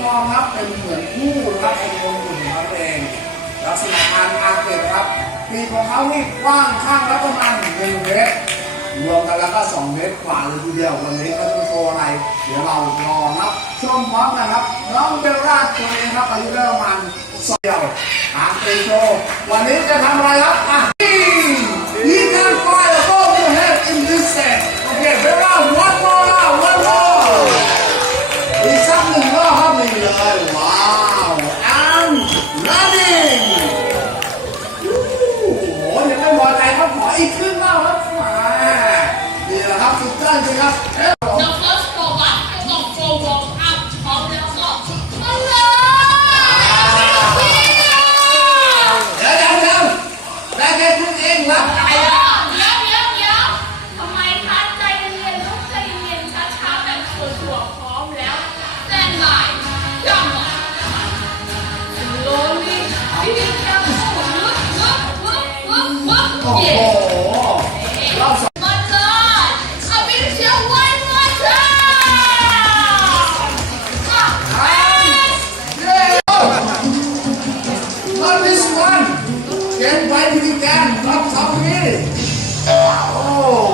ทองครับเป็นเหมือนคู่นะครับเป็นวงหุ่นครับเองลักษณะการอาเกตครับปีกของเขานี่กว้างข้างแล้วประมาณ1 เมตรรวมกันแล้วก็2 เมตรกว่าเลยทีเดียววันนี้เขาจะโชว์อะไรเดี๋ยวเรารอครับชมพร้อมกันครับน้องเบลล่าตัวเองครับอายุได้ประมาณ2 เดียวทางเตโชวันนี้จะทำอะไรครับHe can fly above your head in this set. Okay, Bella, one more now, one more. อีกสัก1 รอบครับนี่เลยว้าว and running โอ้โหยังไม่พอใจครับขออีกครึ่งรอบครับนี่แหละครับสุดยอดจริงครับThe first go back ต้อง go walk up พร้อมแล้วก็มาเลยเดี๋ยวได้แค่ครึ่งเองรับใจเดี๋ยวทำไมคะใจเย็นลูกใจเย็นช้าๆแบบชัวร์ๆพร้อมแล้ว stand by jump slowly be careful look โอ้โหรอบ2มาเลยเอาไปเชียร์ไว้มาเถอะNot this one. Get right if you can. Not top me. Oh,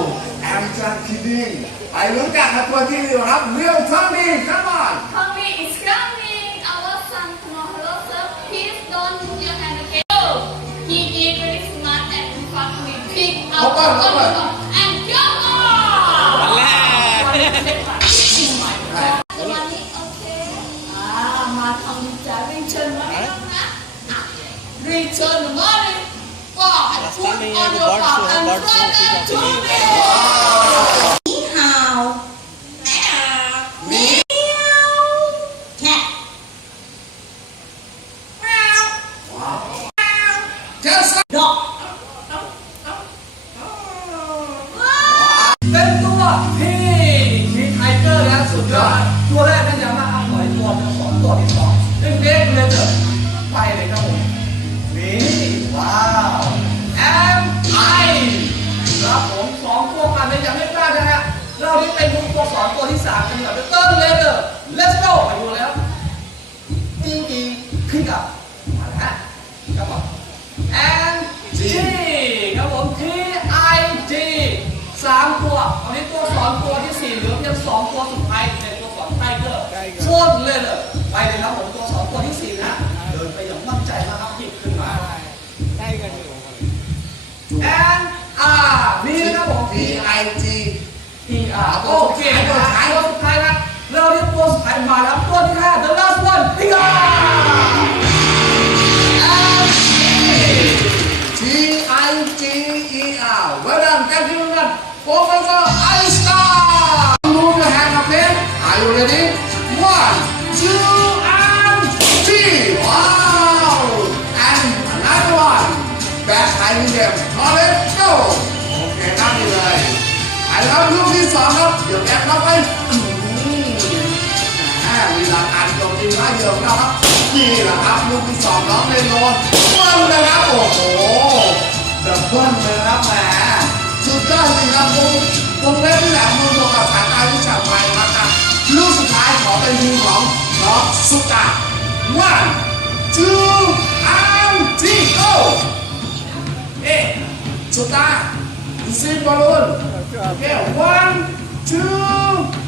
I'm just kidding. ไปรู้จักกับตัวที่อยู่ครับ Real Tommy. Come on. Tommy is coming. Our son tomorrow, sir. Please don't put your hand again. He is very smart and fun. We pick up and go on. มาทำจะรีเชิญมาให้ต้องนะรีเชิญมาเลยก็พูด on your part and try to do it นี่ฮาวนี่แค่ดอกเป็นตัวพี่คิดไทเกอร์นะสุดยอดตัวแรกนั่นยังน่าหอยตัวจะ2 ตัวที่2เด็กๆเลยเถอะไปเลยครับผมนี่ว้าวแอมไอครับผม2 ตัวกันเลยยังไม่พลาดนะฮะเราที่เป็นตัว2 ตัวที่3กันแบบเติ้ลเลยเถอะ let's go ไปดูแล้วจริงๆขึ้นกับมาแล้วครับผมแอนจีครับผม TIG 3 ตัวอันนี้ตัว2 ตัวที่4เหลือเพียง2 ตัวสุดท้ายในตัว2ไทเกอร์โคตรเลยไปเลยครับผมตัว2 ตัวที่4นะเดินไปอย่างมั่นใจนะครับหยิบขึ้นมาได้กันอยู่แอนนี่นะครับผม TIG โอเคตัวสุดท้ายนะเราเรียกตัวสุดท้ายมาแล้วตัวที่5 the last one พี่กาTIGER. Well done. Thank you, Professor Einstein. Move your hand up there. Are you ready? 1, 2, and 3. Wow. And another one. Back behind them. Now let's go. Okay, นั่งนี่เลยไอ้ครับลูกที่2ครับเดี๋ยวแบกเข้าไปเวลาการโจมตีมาเยอะนะครับนี่แหละครับลูกที่2น้องเลยโดนมันนะครับโอ้โหดับเบิ้ลเลยครับแหมสุดยอดจริงครับผมเล่นที่แหลมมือตัวกับสายตาที่ฉับไวมากครับลูกสุดท้ายขอเป็นทีมของน้องสุตา 1, 2 and 3 go สุตา you see balloon okay 1, 2